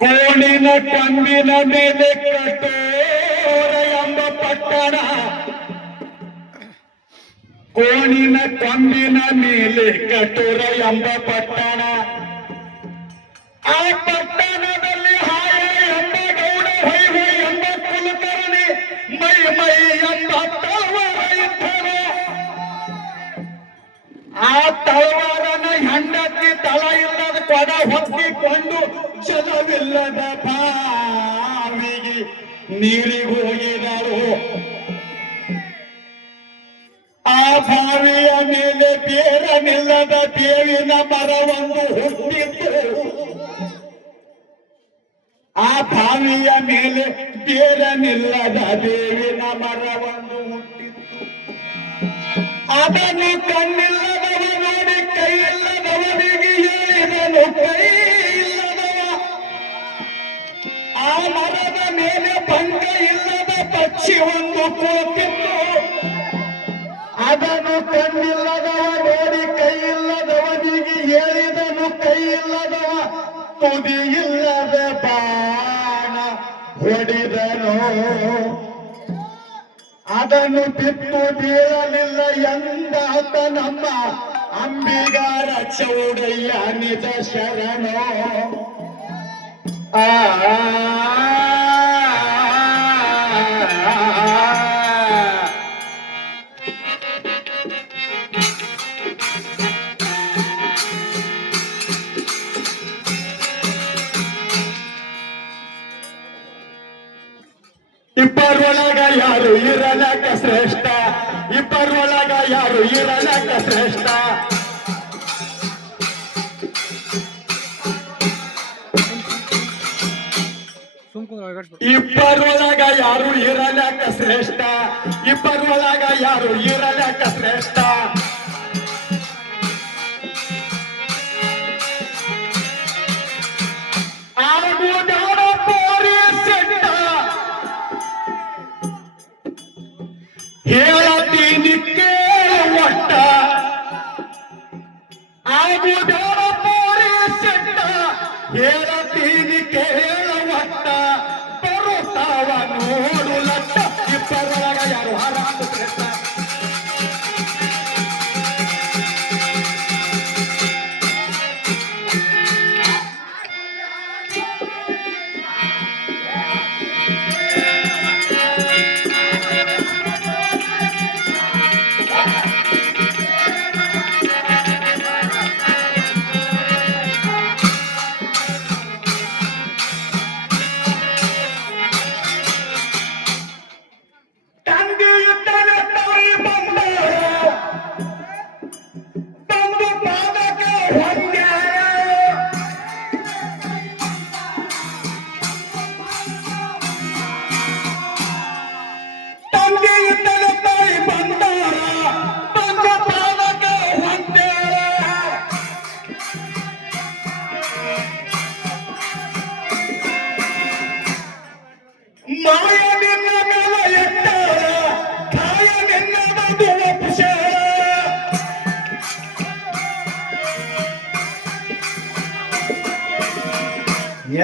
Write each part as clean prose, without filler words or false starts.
ಕೋಣಿನ ಕಂಬಿನ ಮೇಲೆ ಕಟೋರ ಎಂಬ ಪಟ್ಟಣ, ಕೋಣಿನ ಕಂಬಿನ ಮೇಲೆ ಕಟೋರ ಎಂಬ ಪಟ್ಟಣ, ಆ ಪಟ್ಟಣದಲ್ಲಿ ಹಾಯ ಎಂಬ ಗೌಡ, ಹೊಯ್ವ ಎಂಬ ಕುಲಕರ್ಣಿ, ಮೈ ಮೈ ಎಂಬ ತಳವಾರ ಇದ್ದರು. ಆ ತಳವಾರನ ಹೆಂಡತಿ ತಳ ಇಲ್ಲದ ಕೊಡ ಹೊಕ್ಕಿಕೊಂಡು ಜಲವಿಲ್ಲದ ಬಾವಿಗೆ ನೀರಿಗೆ ಹೋಗಿದರು. ಆ ಬಾವಿಯ ಮೇಲೆ ಬೇರನಿಲ್ಲದ ಬೇವಿನ ಮರವೊಂದು ಹುಟ್ಟಿತ್ತು. ಆ ಬಾವಿಯ ಮೇಲೆ ಬೇರನಿಲ್ಲದ ಬೇವಿನ ಮರವೊಂದು ಹುಟ್ಟಿತ್ತು. ಅದನ್ನು ಕಣ್ಣಿಲ್ಲದವ ನೋಡಿ ಕೈ ಇಲ್ಲದವನಿಗೆ ಹೇಳಿದನು ಕೈ ಇಲ್ಲದವ. ಆ ಮರದ ಮೇಲೆ ಪಂಕ ಇಲ್ಲದ ಪಕ್ಷಿ ಒಂದು ಕೂತಿತ್ತು. ಅದನ್ನು ಕಣ್ಣಿಲ್ಲದವ ನೋಡಿ ಕೈ ಇಲ್ಲದವನಿಗೆ ಹೇಳಿದನು ಕೈ ಇಲ್ಲದವ. ತುದಿ ಇಲ್ಲದ ಬಾಣ ಹೊಡಿದನು. ಅದನ್ನು ಬಿಟ್ಟು ಬೀಳಲಿಲ್ಲ ಎಂದಾತ ನಮ್ಮ ಅಂಬಿಗಾರ ಚೌಡಯ್ಯ ನಿಜ ಶರಣೋ. ಇಬ್ಬರೊಳಗ ಯಾರು ಇರಲಕ ಶ್ರೇಷ್ಠ, ಇಬ್ಬರೊಳಗ ಯಾರು ಇರಲಕ ಶ್ರೇಷ್ಠ. ಇಬ್ಬರೊಳಗ ಯಾರು ಇರಲಕ ಶ್ರೇಷ್ಠ, ಇಬ್ಬರೊಳಗ ಯಾರು ಇರಲಕ ಶ್ರೇಷ್ಠ. ಹೇಳತೀನಿ ಕೇಳ ಒಟ್ಟ, ಆಗುದಾರ ಪೋರಿ ಸೆಟ್ಟ. ಹೇಳತೀನಿ ಕೇಳ ಒಟ್ಟ, ಬರುತ್ತಾವ ನೋಡು ಲಟ್ಟ. ಇಬ್ಬರೊಳಗ ಯಾರು ಹರಾಮ ಶ್ರೇಷ್ಠ.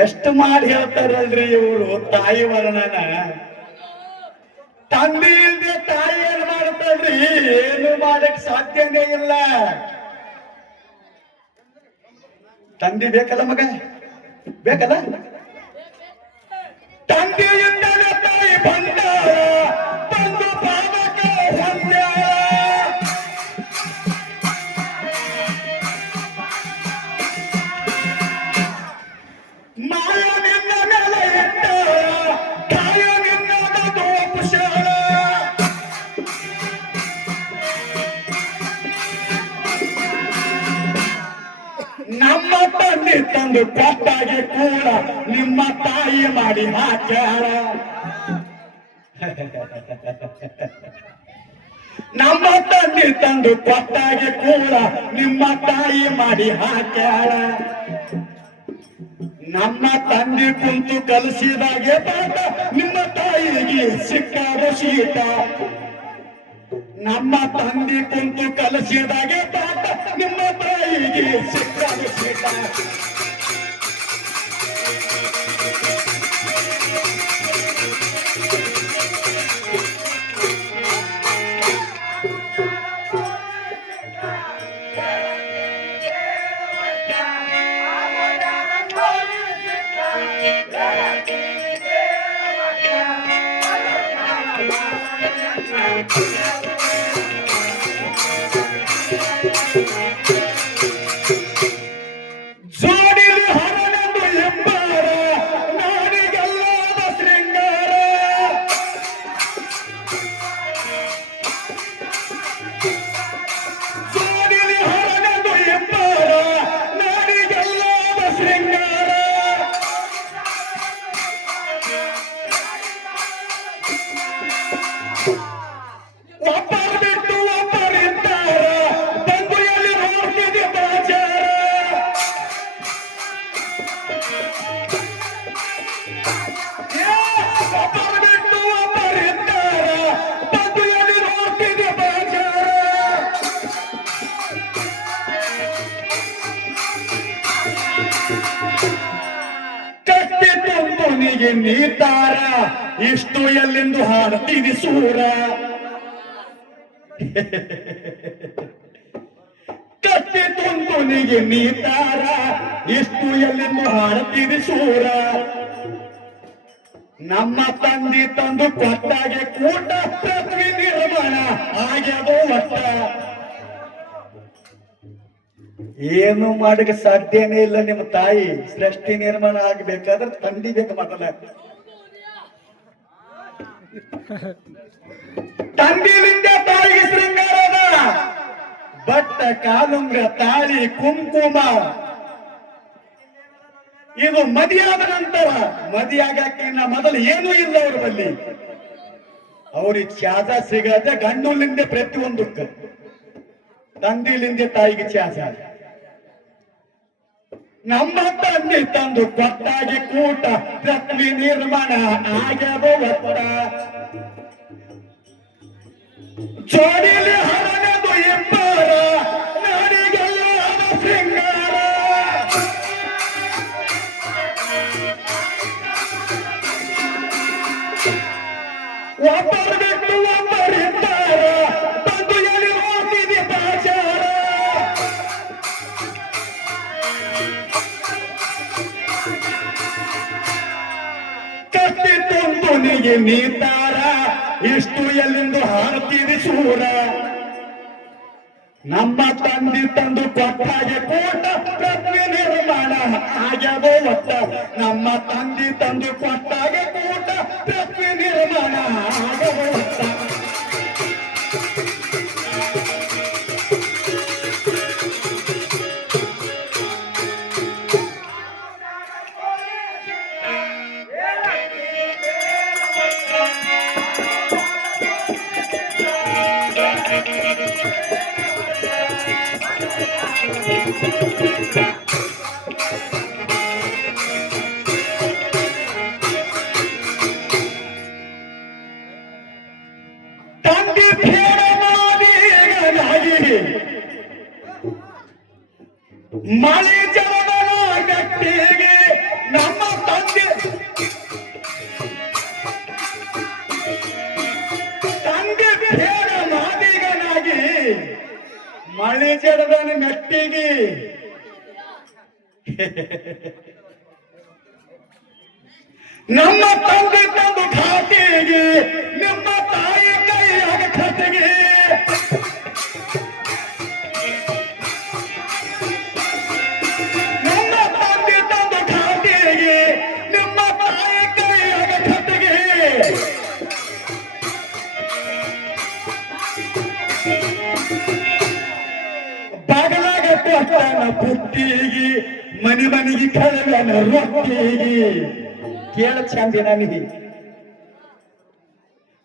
ಎಷ್ಟು ಮಾಡಿ ಹೇಳ್ತಾರಲ್ರಿ ಇವರು ತಾಯಿ ವರ್ಣನ. ತಂದೆ ಇಲ್ದೆ ತಾಯಿ ಏನ್ ಮಾಡ್ತಾಳ್ರಿ? ಏನು ಮಾಡಕ್ ಸಾಧ್ಯನೇ ಇಲ್ಲ. ತಂದೆ ಬೇಕಲ್ಲ ಮಗ, ಬೇಕಲ್ಲ. ತಂದೆಯಿಂದಲೇ ತಾಯಿ ಬಂದಾಳ, ತಂದು ಪಾದಕ್ಕೆ ಹೊಂದ್ಯಾಳ. ಮಾಯ ನಿನ್ನ ಮೇಲೆ ಇಟ್ಟಾಳ, ಕಾಯ ನಿನ್ನ ದೋಪುಷಾಳ. ತಂದೆ ತಂದು ಕೊಟ್ಟಾಗೆ ಕೂಡ ನಿಮ್ಮ ತಾಯಿ ಮಾಡಿ ಹಾಕ್ಯಾರ. ನಮ್ಮ ತಂದೆ ತಂದು ಕೊಟ್ಟಾಗೆ ಕೂಡ ನಿಮ್ಮ ತಾಯಿ ಮಾಡಿ ಹಾಕ್ಯಾರ. ನಮ್ಮ ತಂದೆ ಕುಂತು ಕಲಿಸಿದಾಗೆ ಪಾಠ ನಿಮ್ಮ ತಾಯಿಗೆ ಸಿಕ್ಕಾದ ಶೀತ. ನಮ್ಮ ತಂದೆ ಕುಂತು ಕಲಿಸಿದಾಗೆ ಪಾಠ ನಿಮ್ಮ ತಾಯಿಗೆ ಸಿಕ್ಕಾದ ಶೀತ. ಜೋಡಿಲಿ ಹರನೆಂದು ಎಂಬಾರ ನಾಡಿಗೆಲ್ಲಾದ ಶೃಂಗಾರ. ಜೋಡಿಲಿ ಹರನೆಂದು ಎಂಬಾರ ನಾಡಿಗೆಲ್ಲಾದ ಶೃಂಗಾರ. ಒಬ್ಬರು ಬಿಟ್ಟು ಒಬ್ಬರಿದ್ದಾರ ಬಂದು ಎಲ್ಲಿ ನೋಡ್ತಿದೆ ಬಾಜಾರ. ಒಬ್ಬರು ಬಿಟ್ಟು ಒಬ್ಬರಿದ್ದಾರ ಬಂದು ಎಲ್ಲಿ ನೋಡ್ತಿದೆ ಬಾಜಾರ. ಕಟ್ಟಿ ತುಂಬಿಗೆ ನೀತಾರ ಇಷ್ಟು ಎಲ್ಲಿಂದು ಹಾಡ್ತಿದೆ ಸೂರ. ಕಟ್ಟಿ ತುಂಬಿಗೆ ನೀತಾರ ಇಷ್ಟು ಎಲ್ಲಿಂದು ಹಾಡ್ತಿದೆ ಸೂರ. ನಮ್ಮ ತಂದೆ ತಂದು ಕೊಟ್ಟಾಗೆ ಕೂಟ ಪೃಥ್ವಿ ನಿರ್ಮಾಣ ಆಗ್ಯದೋ ಒಟ್ಟ. ಏನು ಮಾಡಕ್ಕೆ ಸಾಧ್ಯನೇ ಇಲ್ಲ. ನಿಮ್ಮ ತಾಯಿ ಸೃಷ್ಟಿ ನಿರ್ಮಾಣ ಆಗ್ಬೇಕಾದ್ರೆ ತಂದಿ ಬೇಕು ಮೊದಲ. ತಂದಿಲಿಂದ ತಾಯಿಗೆ ಶೃಂಗಾರದ ಬಟ್ಟ ಕಾಲುಂಗ್ರ ತಾಳಿ ಕುಂಕುಮ ಇದು ಮದಿಯಾದ ನಂತರ. ಮದಿಯಾಗಕ್ಕಿನ್ನ ಮೊದಲು ಏನೂ ಇಲ್ಲ ಅವ್ರ ಬಲ್ಲಿ. ಅವ್ರಿಗೆ ಚಾದ ಸಿಗದೆ ಗಂಡುಲಿಂದ ಪ್ರತಿಯೊಂದಕ್ಕೆ ತಂದಿಲಿಂದ ತಾಯಿಗೆ ಚಾದ. ನಮ್ಮ ತಂದೆ ತಂದು ಕೊಟ್ಟಾಗೆ ಕೂಟ ಪೃಥ್ವಿ ನಿರ್ಮಾಣ ಆಗ್ಯದೋ ಒಟ್ಟ. ಜೋಡಿಲಿ ಹರನೆಂದು ಎಂಬಾರ ನಾಡಿಗೆಲ್ಲಾದ ಶೃಂಗಾರ. ಒಬ್ಬರು ಬಿಟ್ಟು ಒಬ್ಬರಿದ್ದಾರ ಬಂದು ಎಲ್ಲಿ ಹೋಗ್ತಿದೆ ಬಾಜಾರ. ಕಟ್ಟಿ ತುಂಬಿಗೆ ನೀತಾರ ಇಷ್ಟು ಎಲ್ಲಿಂದು ಹಾಡ್ತಿದೆ ಸೂರ. ನಮ್ಮ ತಂದೆ ತಂದು ಕೊಟ್ಟಾಗೆ ಕೂಟ ಪೃಥ್ವಿ ನಿರ್ಮಾಣ ಆಗ್ಯದೋ ಒಟ್ಟ. ನಮ್ಮ ತಂದೆ ತಂದು ಕೊಟ್ಟಾಗೆ ಕೂಟ ಪೃಥ್ವಿ ನಿರ್ಮಾಣ ಆಗ್ಯದೋ ಒಟ್ಟ. ತಂದೆ ಭೇದ ಮಾಡಿ ಮಳೆ ಜಲದ ಗಟ್ಟಿಗೆ ನಮ್ಮ ತಂದೆ ಭೇದ ಮಾದಿಗನಾಗಿ ಮಳೆ ಜಲದ ಮೆಟ್ಟಿಗೆ ನಮ್ಮ ತಂದೆ ತಂದು ಖಾತೆಗೆ ನಿಮ್ಮ ತಾಯಿ ಕೈಯಾಗ ಖಾತೆಗೆ. ನಮ್ಮ ತಂದೆ ತಂದು ಖಾತೆಗೆ ನಿಮ್ಮ ತಾಯಿ ಕೈಯಾಗ ಖಾತೆಗೆ. ಬಾಗಲಾಗ ಕೊಟ್ಟನ ಪುಟ್ಟಿಗಿ ಮನಿ ಮನಿಗೆ ಕಳವನ ರೊಟ್ಟಿಗಿ ಕೇಳ ಚಂದ ನನಗೆ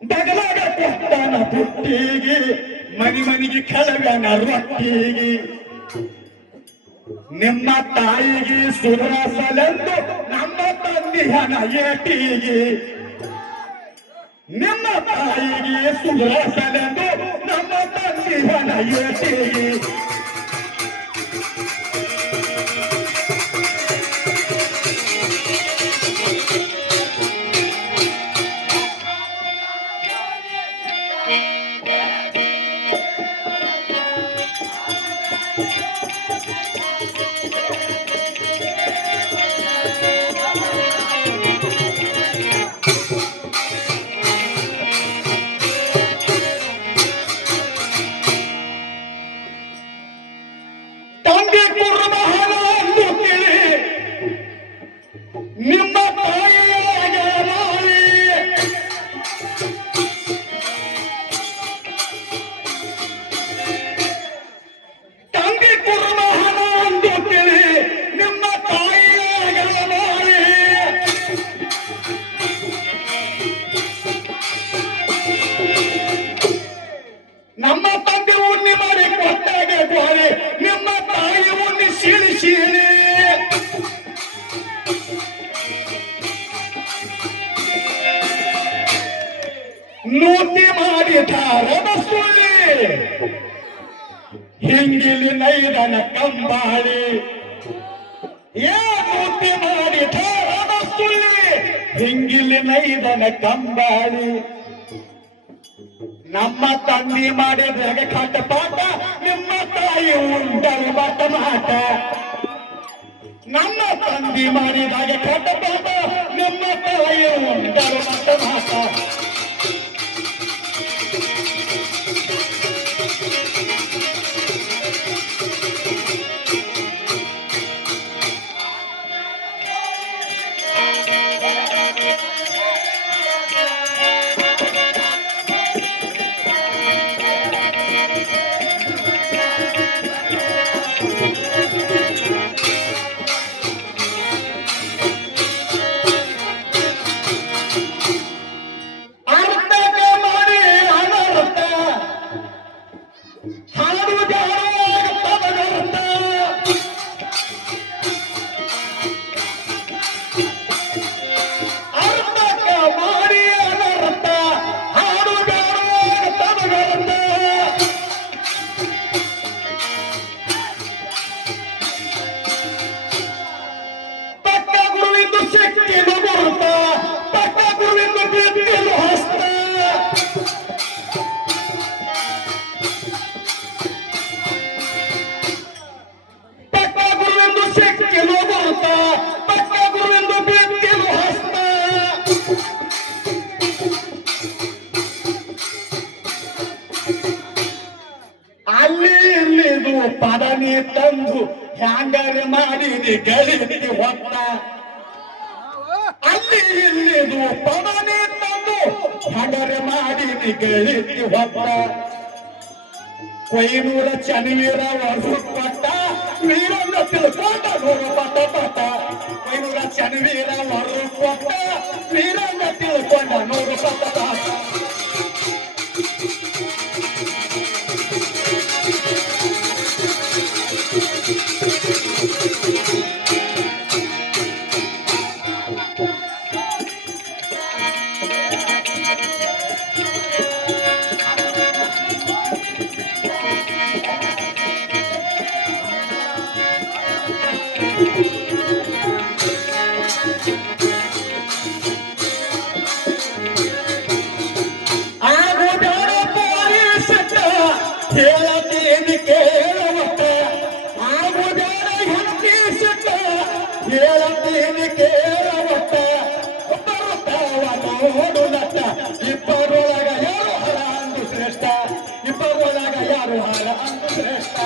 ಬಗಲಾಗ ಕೊಟ್ಟನ ಪುಟ್ಟಿಗಿ ಮನಿ ಮನಿಗೆ ಕಳವನ ರೊಟ್ಟಿಗಿ ನಿಮ್ಮ ತಾಯಿಗೆ ಸುಧಾರಿಸಲೆಂದು ನಮ್ಮ ತಂದೆಯನ ಏಟಿಗೆ ನಿಮ್ಮ ತಾಯಿಗೆ ಸುಧಾರಿಸಲೆಂದು ನಮ್ಮ ತಂದೆಯನ ಏಟಿಗೆ ನಿಮ್ಮ ತಾಯಿಯಾಗ ಮಾಡಿ ತಂದೆ ಕುರುಮಹನ ಅಂದು ತಿಳಿ ನಿಮ್ಮ ತಾಯಿಯಾಗ ಮಾಡಿ ನಮ್ಮ ತಂದೆ ಉಣ್ಣಿ ಮಾಡಿ ಕೊಟ್ಟಾಗ ಗೋರೆ ನಿಮ್ಮ ತಾಯಿ ಉಣ್ಣಿ ಸೀಳಿ ಸೀಳಿ ನೂತಿ ಮಾಡಿದಾರದ ಸುಳ್ಳಿ ಹಿಂಗಿಲಿ ನೈದನ ಕಂಬಾಳಿ ನೂತಿ ಮಾಡಿದಾರದ ಸುಳ್ಳಿ ಹಿಂಗಿಲಿ ನೈದನ ಕಂಬಾಳಿ ನಮ್ಮ ತಂದಿ ಮಾಡಿದಾಗ ಕಾಟ ಪಾಠ ನಿಮ್ಮ ತಾಯಿ ಉಂಡರು ಬಟ್ಟ ಮಾಟ ನಮ್ಮ ತಂದಿ ಮಾಡಿದಾಗ ಕಾಟ ಪಾಠ ನಿಮ್ಮ ತಾಯಿ ಉಂಡರು ಬಟ್ಟ ಮಾಟ ಪದನಿ ತಂದು ಹ್ಯಾಂಗರೆ ಮಾಡಿದಿ ಗಳಿಸಿ ಹೊತ್ತ ಅಲ್ಲಿ ಇಲ್ಲಿದು ಪದನಿ ತಂದು ಹ್ಯಾಂಗರೆ ಮಾಡಿದಿ ಗಳಿಸಿ ಹೊತ್ತ ಕೊಯ್ನೂರ ಚನ್ನವೀರ ವರ್ಷ ಕೊಟ್ಟ ವೀರನ್ನ ತಿಳ್ಕೊಂಡ ನೂರು ಪಟ ಪಟ ಕೊಯ್ನೂರ ಚನ್ನವೀರ ವರ್ಷ ಕೊಟ್ಟ ವೀರನ್ನ ತಿಳ್ಕೊಂಡ ನೂರು ಪಟ ಪಟ ಹೇಳತೀನಿ ಕೇಳವತ್ತ ಆಗುದಾರ ಹಂಚಿಸಿಟ್ಟ ಹೇಳತೀನಿ ಕೇಳವತ್ತ ಬರುತ್ತಾವ ನೋಡು ನಟ್ಟ ಇಬ್ಬರೊಳಗ ಯಾರು ಹರ ಅಂದು ಶ್ರೇಷ್ಠ ಇಬ್ಬರೊಳಗ ಯಾರು ಹರ ಅಂದು ಶ್ರೇಷ್ಠ